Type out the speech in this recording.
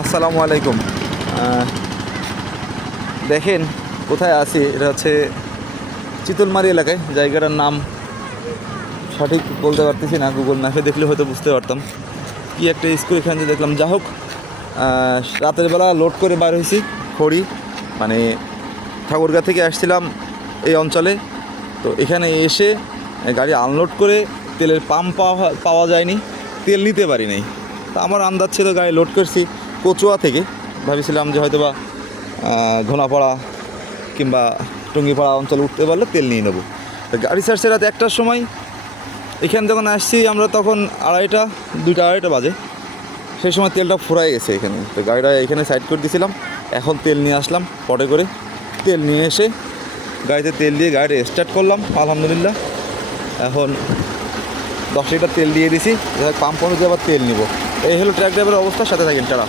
আসসালামু আলাইকুম। দেখেন কোথায় আছি, এটা হচ্ছে চিতলমারি এলাকায়। জায়গাটার নাম সঠিক বলতে পারতেছি না, গুগল ম্যাপে দেখলে হয়তো বুঝতে পারতাম। কি একটা স্কুল এখানে যে দেখলাম। যা হোক, রাতের বেলা লোড করে বার হয়েছি খড়ি, মানে ঠাকুরগাঁ থেকে আসছিলাম এই অঞ্চলে। তো এখানে এসে গাড়ি আনলোড করে তেলের পাম্প পাওয়া যায়নি, তেল নিতে পারি নাই। তা আমার আন্দাজ ছিল গাড়ি লোড করছি কচুয়া থেকে, ভাবছিলাম যে হয়তো বা ঘোনাপাড়া কিংবা টুঙ্গিপাড়া অঞ্চলে উঠতে পারলে তেল নিয়ে নেবো। তো গাড়ি ছাড়ছে রাত 1টার সময়। এখানে যখন আসছি আমরা তখন 2টা-2:30 বাজে। সেই সময় তেলটা ফুরাই গেছে এখানে। তো গাড়িটা এখানে সাইড করে দিয়েছিলাম। এখন তেল নিয়ে আসলাম পটে করে। তেল নিয়ে এসে গাড়িতে তেল দিয়ে গাড়িটা স্টার্ট করলাম আলহামদুলিল্লাহ। এখন 10 লিটার তেল দিয়ে দিছি, পাম্প অনুযায়ী আবার তেল নিব। এই হলো ট্রাক ড্রাইভারের অবস্থা। সাথে থাকেন, টাটা।